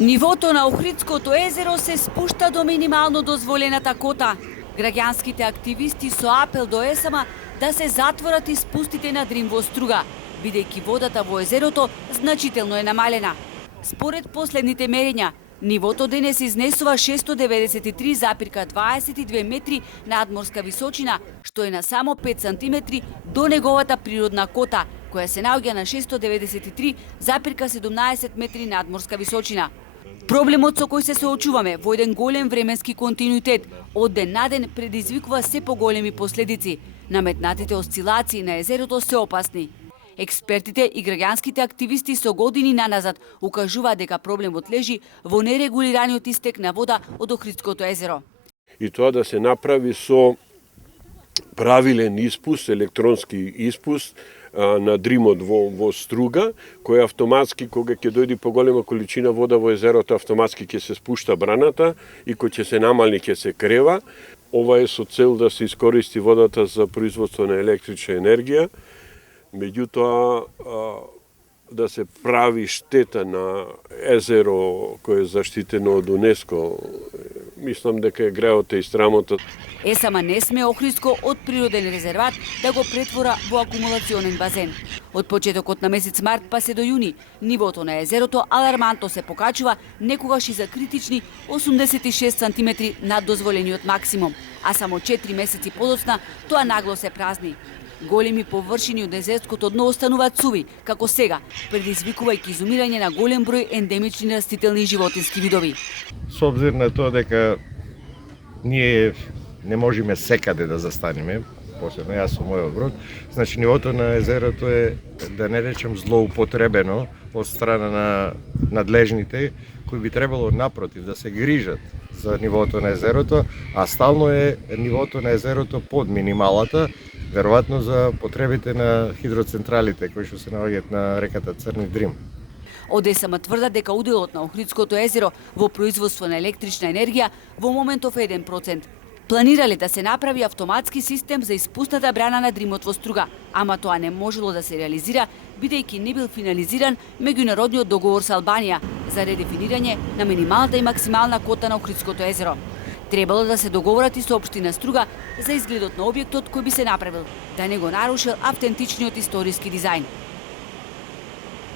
Нивото на Охридското езеро се спушта до минимално дозволената кота. Граѓанските активисти со апел до ЕСАМА да се затворат испустите на Дрим во Струга, бидејќи водата во езерото значително е намалена. Според последните мерења, нивото денес изнесува 693,22 метри надморска височина, што е на само 5 сантиметри до неговата природна кота, која се наоѓа на 693,17 метри надморска височина. Проблемот со кој се соочуваме во еден голем временски континуитет од ден на ден предизвикува се поголеми последици. Наметнатите осцилации на езерото се опасни. Експертите и граѓанските активисти со години наназад укажуваат дека проблемот лежи во нерегулираниот истек на вода од Охридското езеро. И тоа да се направи со правилен испуст, електронски испуст на Дримот во Струга, кој автоматски, кога ќе дојде поголема количина вода во езерото, автоматски ќе се спушта браната и кој ќе се намали, ќе се крева. Ова е со цел да се искористи водата за производство на електрична енергија. Меѓутоа, да се прави штета на езеро кое е заштитено од УНЕСКО, мислам дека е греот и срамота. ЕСАМА не сме Охридско од природен резерват да го претвора во акумулационен базен. Од почетокот на месец март па се до јуни, нивото на езерото алармантно се покачува, некогаш и за критични 86 сантиметри над дозволениот максимум, а само 4 месеци подоцна тоа нагло се празни. Големи површини од езерското дно остануваат суви, како сега, предизвикувајќи изумирање на голем број ендемични растителни и животински видови. Со обзир на тоа дека ние не можеме секаде да застанеме, посебно јас со мојот брод, значи нивото на езерото е, да не речем, злоупотребено од страна на надлежните, кои би требало напротив да се грижат за нивото на езерото, а стално е нивото на езерото под минималата, веројатно за потребите на хидроцентралите кои што се наоѓаат на реката Црни Дрим. Од ЕСАМА тврдат дека уделот на Охридското езеро во производство на електрична енергија во моментов е 1%. Планирале да се направи автоматски систем за испустната брана на Дримот во Струга, ама тоа не можело да се реализира, бидејќи не бил финализиран меѓународниот договор со Албанија за редефинирање на минималната и максимална кота на Охридското езеро. Требало да се договорат и со општина Струга за изгледот на објектот кој би се направил, да не го нарушил автентичниот историски дизајн.